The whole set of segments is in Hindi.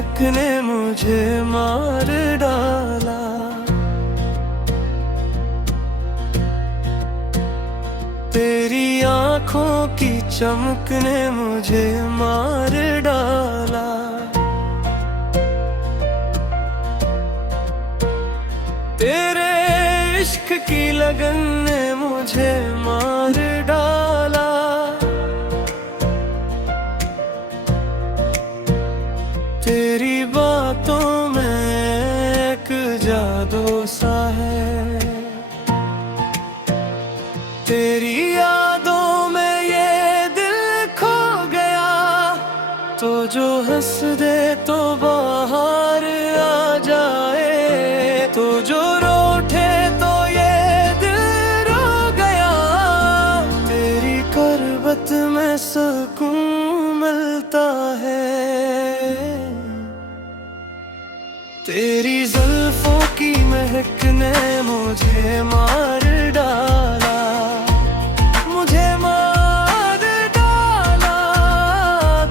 महक ने मुझे मार डाला। तेरी आंखों की चमक ने मुझे मार डाला। तेरे इश्क की लगन ने मुझे मार डाला। तेरी बातों में एक जादू सा है। तेरी यादों में ये दिल खो गया। तो जो हंस दे तो बाहर आ जाए, तो जो रोठे तो ये दिल रो गया। तेरी करबत में सुकून मिलता है। तेरी जुल्फों की महक ने मुझे मार डाला। मुझे मार डाला।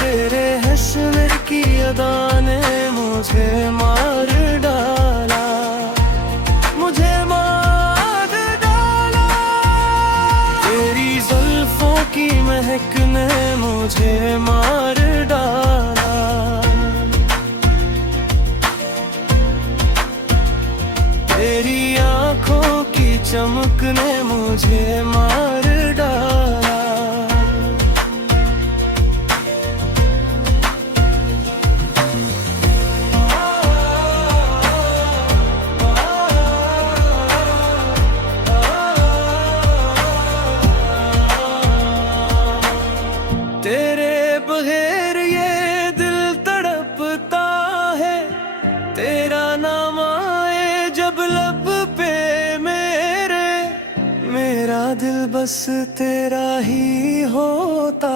तेरे हंसने की अदा ने मुझे मार डाला। मुझे मार डाला। तेरी जुल्फों की महक ने मुझे मार डाला। तेरी आंखों की चमक ने मुझे मार डाला। तेरे बगैर ये दिल तड़पता है। तेरा नाम आए जब लब पे मेरे, मेरा दिल बस तेरा ही होता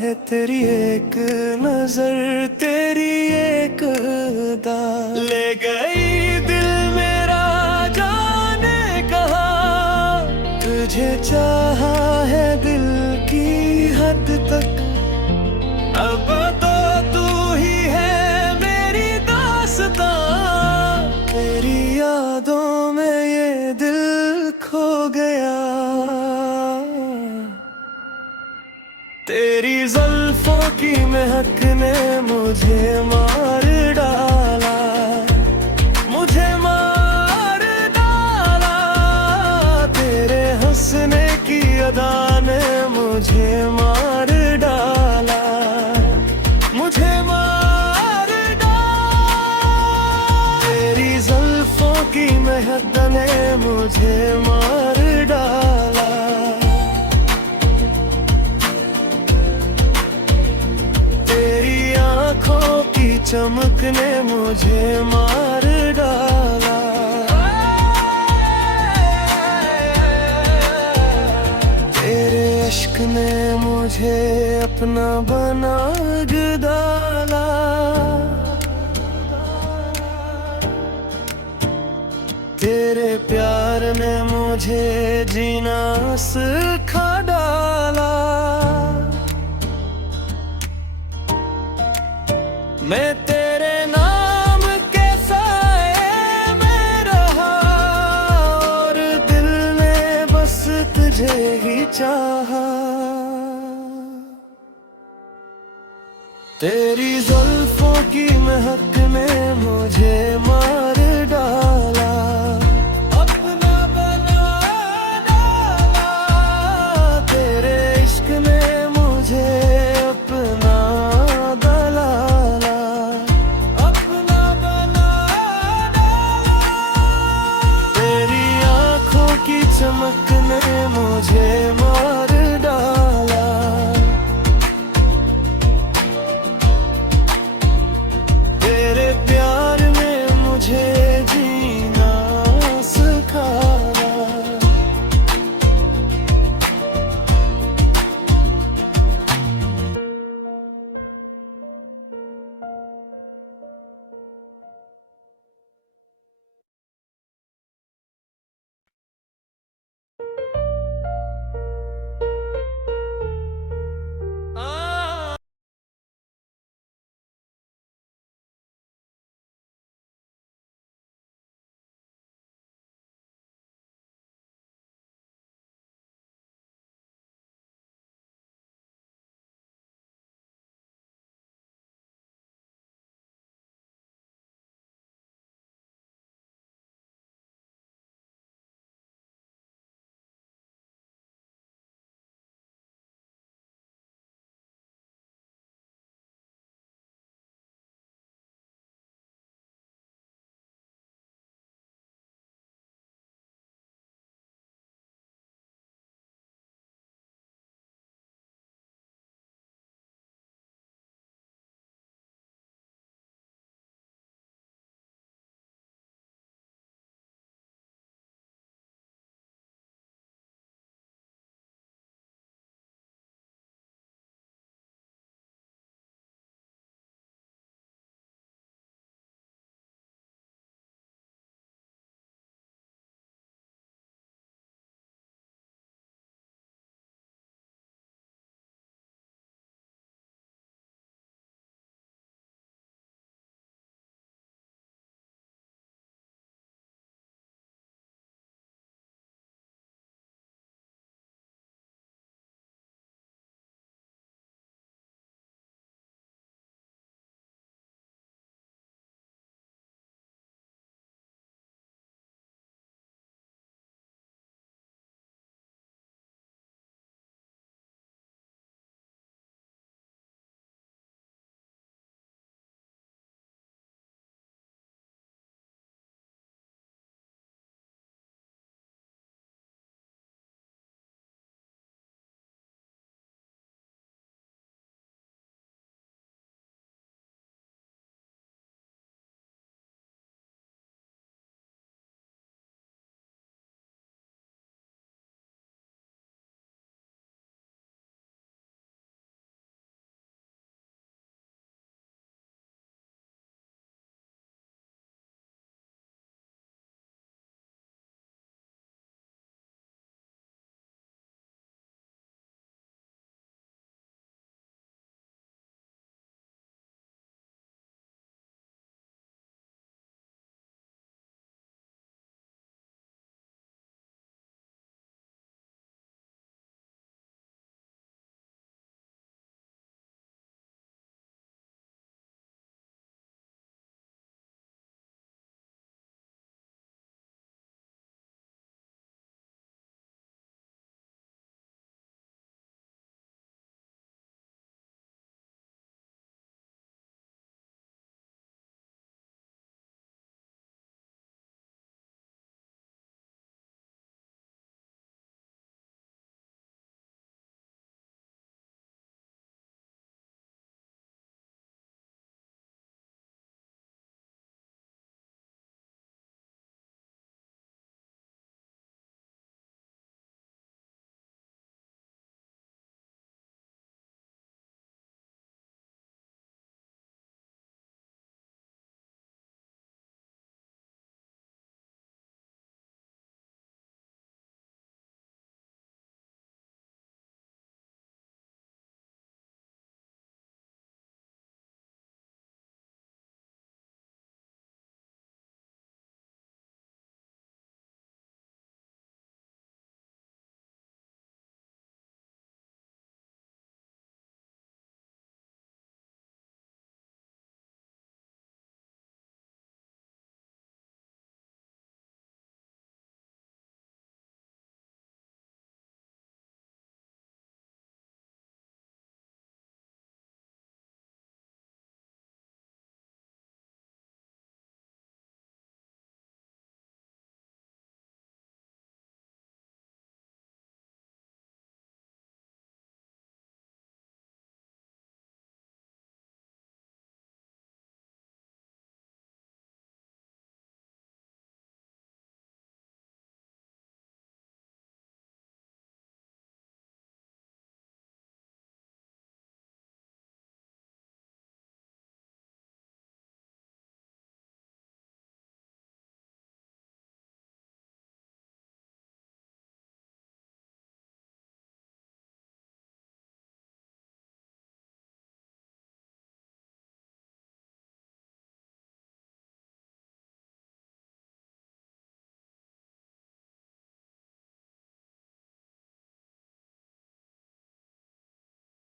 है। तेरी एक नजर, तेरी एक अदा ले गई दिल मेरा जाने कहाँ। तुझे चाहा है दिल की हद तक। अब तो तू ही है मेरी दास्तां। तेरी यादों में ये दिल खो गया। तेरी जुल्फों की महक ने मुझे मार डाला। मुझे मार डाला। तेरे हंसने की अदा ने मुझे मार डाला। मुझे मार डाला। तेरी जुल्फों की महक ने मुझे मार डाला। तेरी आंखों की चमक ने मुझे मार डाला। तेरे इश्क ने मुझे अपना बना डाला। तेरे प्यार ने मुझे जीना सिखा डाला। मैं तेरे नाम के साए में रहा और दिल ने बस तुझे ही चाहा। तेरी जुल्फों की